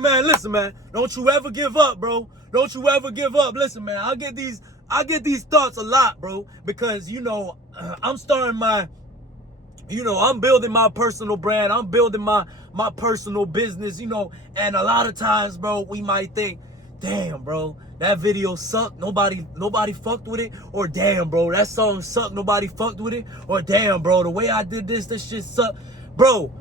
man, listen, man. Don't you ever give up, bro. Don't you ever give up. Listen, man, I get these thoughts a lot, bro, because, you know, I'm starting my, you know, I'm building my personal brand. I'm building my personal business, you know, and a lot of times, bro, we might think, damn, bro, that video sucked. Nobody fucked with it. Or damn, bro, that song sucked. Nobody fucked with it. Or damn, bro, the way I did this shit sucked. Bro,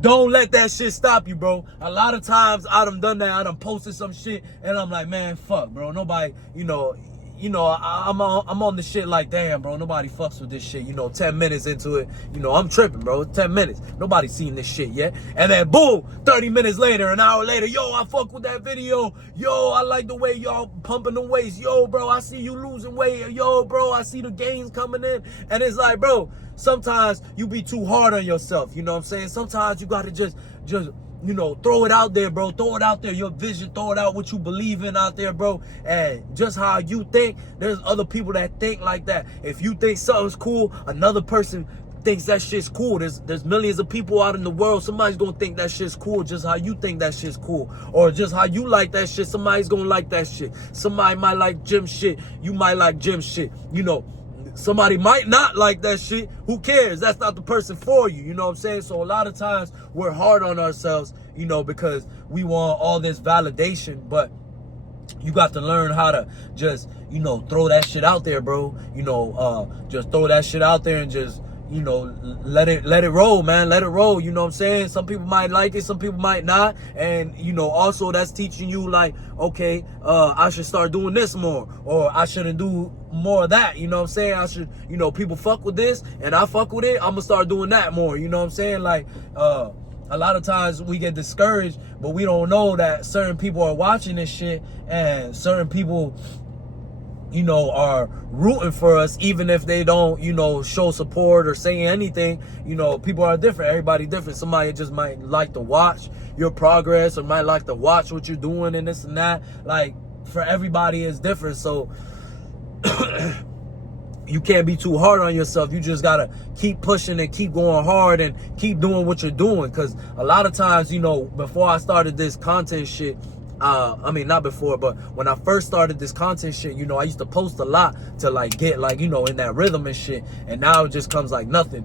don't let that shit stop you, bro. A lot of times I done that. I done posted some shit and I'm like, man, fuck, bro. Nobody, you know, I'm on the shit like, damn, bro, nobody fucks with this shit. You know, 10 minutes into it, you know, I'm tripping, bro. 10 minutes. Nobody seen this shit yet. And then boom, 30 minutes later, an hour later, yo, I fuck with that video. Yo, I like the way y'all pumping the weights. Yo, bro, I see you losing weight. Yo, bro, I see the gains coming in. And it's like, bro, sometimes you be too hard on yourself. You know what I'm saying? Sometimes you gotta just you know, throw it out there, bro. Throw it out there, your vision. Throw it out, what you believe in out there, bro. And just how you think, there's other people that think like that. If you think something's cool, another person thinks that shit's cool. There's millions of people out in the world. Somebody's gonna think that shit's cool just how you think that shit's cool. Or just how you like that shit, somebody's gonna like that shit. Somebody might like gym shit. You might like gym shit. You know, somebody might not like that shit. Who cares? That's not the person for you. You know what I'm saying? So a lot of times we're hard on ourselves, you know, because we want all this validation. But you got to learn how to just, you know, throw that shit out there, bro. You know, just throw that shit out there and just, you know, let it roll, man. Let it roll. You know what I'm saying? Some people might like it, some people might not. And, you know, also that's teaching you like, okay, I should start doing this more, or I shouldn't do more of that. You know what I'm saying? I should, you know, people fuck with this and I fuck with it. I'm gonna start doing that more. You know what I'm saying? Like, a lot of times we get discouraged, but we don't know that certain people are watching this shit and certain people, you know, are rooting for us, even if they don't, you know, show support or say anything. You know, people are different. Everybody different. Somebody just might like to watch your progress or might like to watch what you're doing and this and that. Like, for everybody is different. So you can't be too hard on yourself. You just gotta keep pushing and keep going hard and keep doing what you're doing. Because a lot of times, you know, before I started this content shit, I mean, not before, but when I first started this content shit, you know, I used to post a lot to like get like, you know, in that rhythm and shit. And now it just comes like nothing.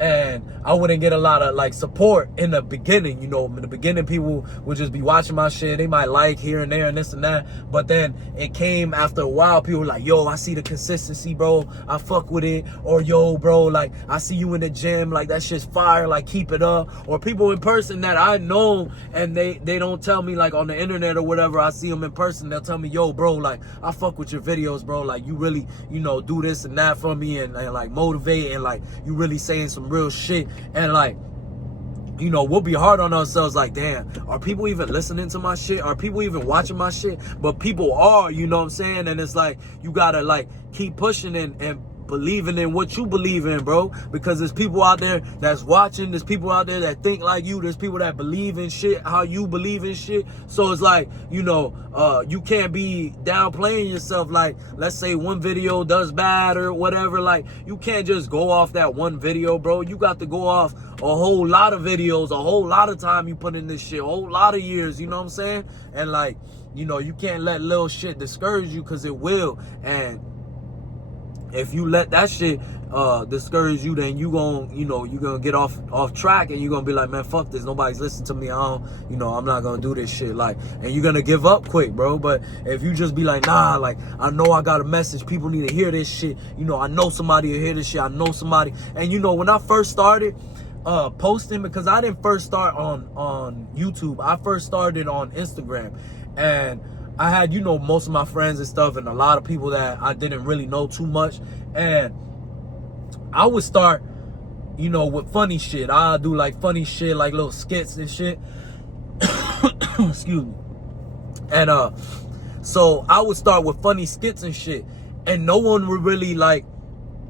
And I wouldn't get a lot of like support in the beginning. You know, in the beginning, people would just be watching my shit. They might like here and there and this and that. But then it came after a while. People were like, yo, I see the consistency, bro. I fuck with it. Or yo, bro, like I see you in the gym. Like that shit's fire. Like keep it up. Or people in person that I know and they don't tell me like on the internet or whatever. I see them in person. They'll tell me, yo, bro, like I fuck with your videos, bro. Like you really, you know, do this and that for me and like motivate and like you really saying some real shit. And like, you know, we'll be hard on ourselves like, damn, are people even listening to my shit? Are people even watching my shit? But people are, you know what I'm saying? And it's like, you gotta like keep pushing and believing in what you believe in, bro, because there's people out there that's watching, there's people out there that think like you, there's people that believe in shit how you believe in shit. So it's like, you know, you can't be downplaying yourself. Like, let's say one video does bad or whatever, like you can't just go off that one video, bro. You got to go off a whole lot of videos, a whole lot of time you put in this shit, a whole lot of years, you know what I'm saying? And like, you know, you can't let little shit discourage you, because it will. And if you let that shit discourage you, then you gonna get off track and you're gonna be like, man, fuck this, nobody's listening to me, I'm not gonna do this shit, like, and you're gonna give up quick, bro. But if you just be like, nah, like, I know I got a message, people need to hear this shit, you know, I know somebody will hear this shit, I know somebody. And you know, when I first started posting, because I didn't first start on YouTube, I first started on Instagram, and I had, you know, most of my friends and stuff and a lot of people that I didn't really know too much. And I would start, you know, with funny shit. I'll do like funny shit, like little skits and shit. Excuse me. And so I would start with funny skits and shit. And no one would really like,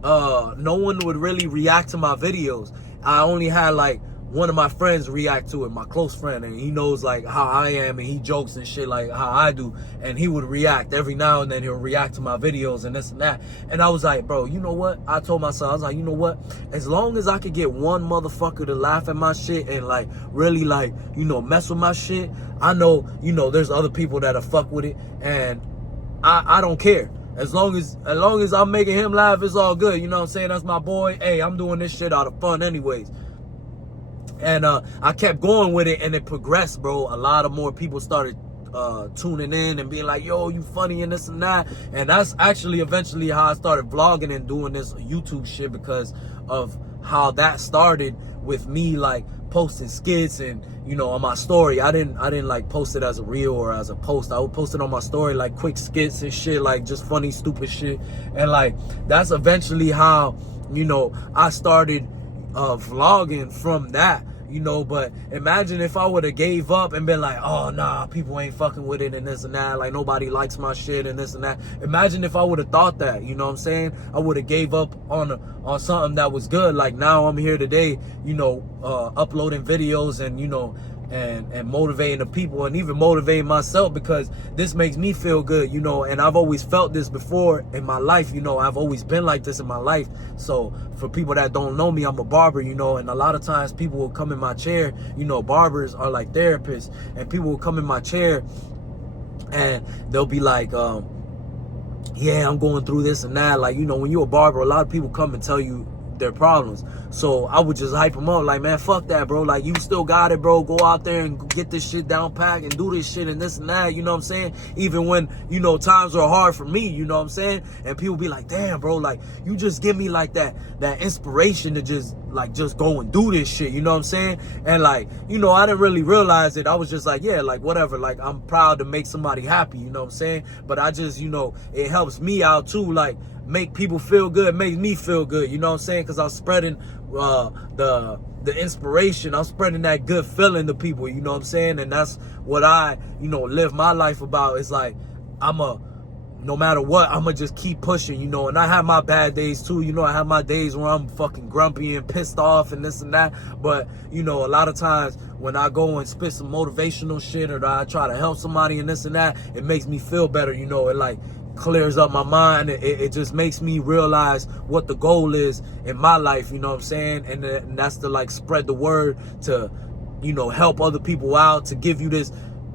no one would really react to my videos. I only had like one of my friends react to it, my close friend, and he knows like how I am, and he jokes and shit like how I do, and he would react every now and then. He'll react to my videos and this and that, and I was like, bro, you know what? I told myself, I was like, you know what? As long as I could get one motherfucker to laugh at my shit and like really like, you know, mess with my shit, I know, you know, there's other people that'll fuck with it, and I don't care. As long as I'm making him laugh, it's all good. You know what I'm saying? That's my boy. Hey, I'm doing this shit out of fun anyways. And I kept going with it, and it progressed, bro. A lot of more people started tuning in and being like, yo, you funny and this and that. And that's actually eventually how I started vlogging and doing this YouTube shit, because of how that started with me like posting skits and, you know, on my story. I didn't like post it as a reel or as a post. I would post it on my story like quick skits and shit, like just funny stupid shit. And like that's eventually how, you know, I started vlogging from that, you know. But imagine if I would have gave up and been like, oh nah, people ain't fucking with it and this and that, like nobody likes my shit and this and that. Imagine if I would have thought that, you know what I'm saying? I would have gave up on something that was good. Like now I'm here today, you know, uploading videos and, you know, and motivating the people and even motivating myself, because this makes me feel good, you know. And I've always felt this before in my life, you know. I've always been like this in my life. So for people that don't know me, I'm a barber, you know, and a lot of times people will come in my chair, you know, barbers are like therapists, and people will come in my chair and they'll be like, yeah, I'm going through this and that. Like, you know, when you're a barber, a lot of people come and tell you their problems. So I would just hype them up like, man, fuck that, bro. Like, you still got it, bro. Go out there and get this shit down packed and do this shit and this and that, you know what I'm saying? Even when, you know, times are hard for me, you know what I'm saying? And people be like, damn, bro, like, you just give me like that inspiration to just go and do this shit, you know what I'm saying? And like, you know, I didn't really realize it. I was just like, yeah, like whatever, like I'm proud to make somebody happy, you know what I'm saying? But I just, you know, it helps me out too, like make people feel good, make me feel good, you know what I'm saying? Because I'm spreading the inspiration, I'm spreading that good feeling to people, you know what I'm saying? And that's what I, you know, live my life about. It's like no matter what, I'm gonna just keep pushing, you know. And I have my bad days too, you know. I have my days where I'm fucking grumpy and pissed off and this and that. But, you know, a lot of times when I go and spit some motivational shit or I try to help somebody and this and that, it makes me feel better, you know. It like clears up my mind. It just makes me realize what the goal is in my life, you know what I'm saying? And that's to like spread the word, to, you know, help other people out, to give you this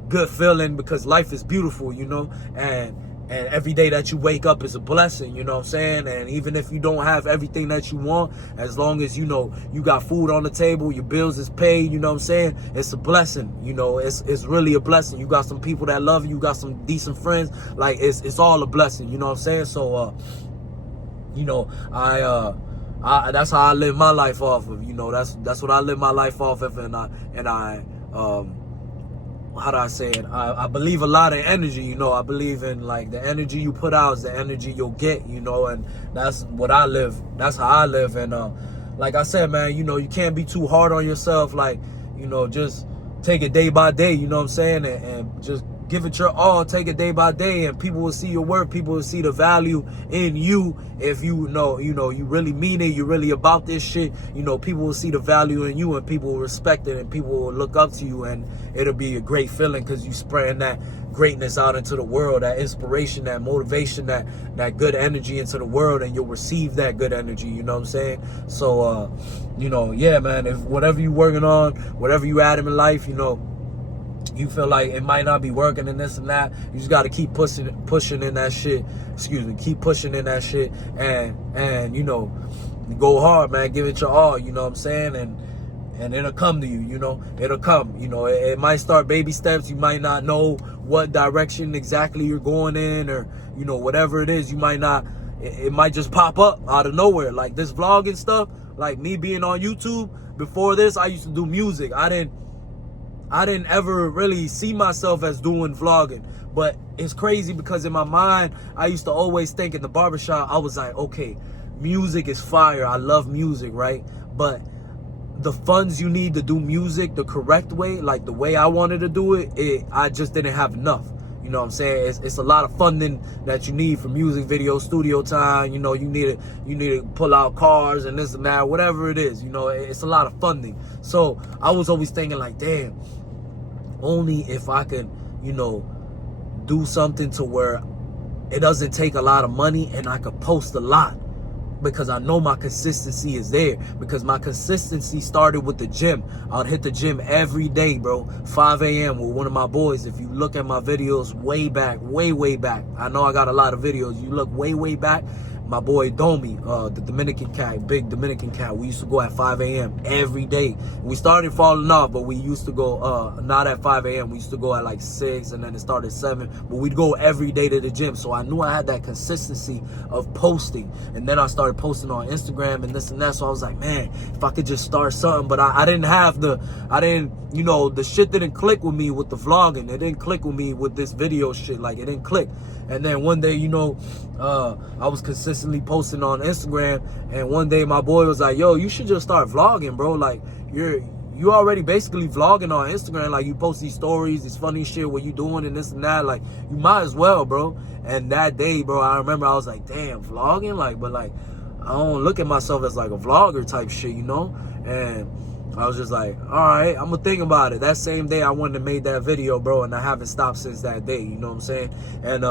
good feeling, because life is beautiful, you know. And every day that you wake up is a blessing, you know what I'm saying? And even if you don't have everything that you want, as long as, you know, you got food on the table, your bills is paid, you know what I'm saying? It's a blessing, you know. It's really a blessing. You got some people that love you, you got some decent friends. Like, it's all a blessing, you know what I'm saying? So, you know, I that's how I live my life off of, you know. That's what I live my life off of. And I how do I say it? I believe a lot in energy, you know. I believe in like the energy you put out is the energy you'll get, you know. And that's what I live. That's how I live. And like I said, man, you know, you can't be too hard on yourself. Like, you know, just take it day by day, you know what I'm saying? And just give it your all, take it day by day, and people will see your work. People will see the value in you. If you know, you really mean it, you're really about this shit, you know, people will see the value in you, and people will respect it, and people will look up to you, and it'll be a great feeling, because you spreading that greatness out into the world, that inspiration, that motivation, that good energy into the world, and you'll receive that good energy, you know what I'm saying? So, you know, yeah, man, if whatever you working on, whatever you at in life, you know, you feel like it might not be working and this and that, you just got to keep pushing in that shit. Keep pushing in that shit, and you know, go hard, man. Give it your all, you know what I'm saying? And it'll come to you, you know. It'll come, you know. It might start baby steps. You might not know what direction exactly you're going in, or, you know, whatever it is. You might not. It might just pop up out of nowhere, like this vlogging stuff. Like me being on YouTube. Before this, I used to do music. I didn't ever really see myself as doing vlogging. But it's crazy, because in my mind, I used to always think in the barbershop, I was like, okay, music is fire. I love music, right? But the funds you need to do music the correct way, like the way I wanted to do it, I just didn't have enough. You know what I'm saying? It's a lot of funding that you need for music video, studio time. You know, you need to pull out cars and this and that, whatever it is. You know, it's a lot of funding. So I was always thinking like, damn, only if I could, you know, do something to where it doesn't take a lot of money and I could post a lot, because I know my consistency is there. Because my consistency started with the gym. I'd hit the gym every day, bro. 5 a.m. with one of my boys. If you look at my videos way back, way back, I know I got a lot of videos. You look way back, my boy Domi, the Dominican cat, big Dominican cat, we used to go at 5 a.m. every day. We started falling off, but we used to go, not at 5 a.m. We used to go at like 6, and then it started 7. But we'd go every day to the gym. So I knew I had that consistency of posting. And then I started posting on Instagram and this and that. So I was like, man, if I could just start something. But I didn't have you know, the shit didn't click with me with the vlogging. It didn't click with me with this video shit. Like, it didn't click. And then one day, you know, I was consistently posting on Instagram, and one day my boy was like, yo, you should just start vlogging, bro. Like, you already basically vlogging on Instagram. Like, you post these stories, this funny shit, what you doing and this and that. Like, you might as well, bro. And that day, bro, I remember I was like, damn, vlogging? Like, but like, I don't look at myself as like a vlogger type shit, you know? And I was just like, all right, I'm gonna think about it. That same day I went and made that video, bro, and I haven't stopped since that day, you know what I'm saying? And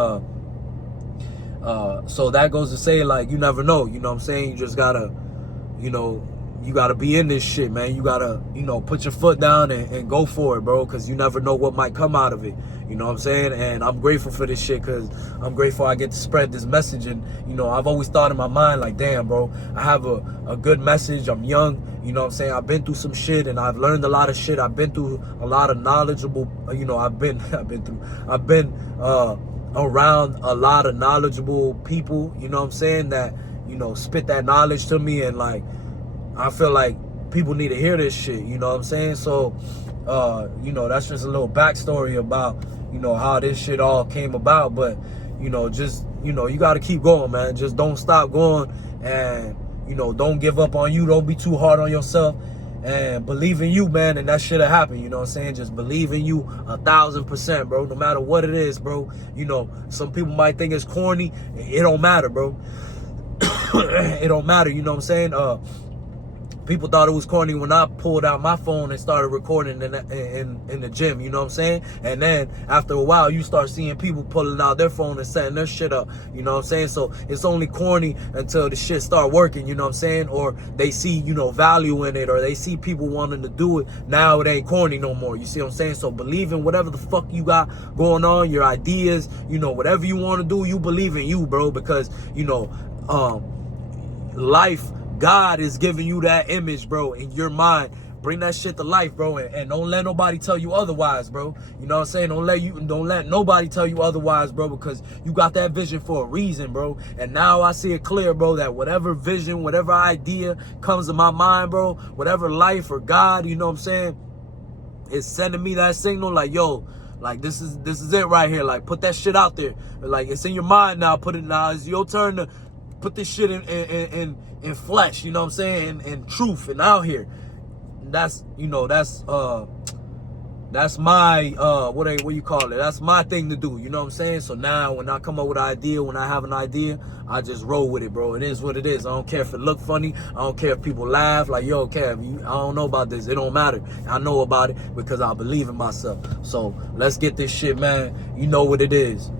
so that goes to say, like, you never know, you know what I'm saying? You just gotta, you know, you gotta be in this shit, man. You gotta, you know, put your foot down and go for it, bro, because you never know what might come out of it. You know what I'm saying? And I'm grateful for this shit, because I'm grateful I get to spread this message. And, you know, I've always thought in my mind, like, damn, bro, I have a good message. I'm young, you know what I'm saying? I've been through some shit, and I've learned a lot of shit. I've been through a lot of knowledgeable, you know, I've been around a lot of knowledgeable people, you know what I'm saying, that, you know, spit that knowledge to me. And, like, I feel like people need to hear this shit, you know what I'm saying? So, you know, that's just a little backstory about, you know, how this shit all came about. But, you know, just, you know, you got to keep going, man. Just don't stop going, and, you know, don't give up on you. Don't be too hard on yourself, and believe in you, man, and that shit'll happen, you know what I'm saying? Just believe in you 1,000%, bro, no matter what it is, bro. You know, some people might think it's corny. It don't matter, bro. It don't matter, you know what I'm saying? People thought it was corny when I pulled out my phone and started recording in the gym, you know what I'm saying? And then after a while, you start seeing people pulling out their phone and setting their shit up, you know what I'm saying? So it's only corny until the shit start working, you know what I'm saying? Or they see, you know, value in it, or they see people wanting to do it. Now it ain't corny no more, you see what I'm saying? So believe in whatever the fuck you got going on, your ideas, you know, whatever you want to do, you believe in you, bro, because, you know, life, God is giving you that image, bro, in your mind. Bring that shit to life, bro, and don't let nobody tell you otherwise, bro. You know what I'm saying? Don't let nobody tell you otherwise, bro, because you got that vision for a reason, bro. And now I see it clear, bro, that whatever vision, whatever idea comes to my mind, bro, whatever life or God, you know what I'm saying, is sending me that signal, like, yo, like, this is it right here. Like, put that shit out there. Like, it's in your mind now. Put it now. It's your turn to put this shit in flesh, you know what I'm saying, and truth, and out here. That's, you know, that's my what you call it, that's my thing to do, you know what I'm saying? So now when I come up with an idea, when I have an idea, I just roll with it, bro. It is what it is. I don't care if it look funny. I don't care if people laugh. Like, yo, Kev, I don't know about this. It don't matter. I know about it because I believe in myself. So let's get this shit, man. You know what it is.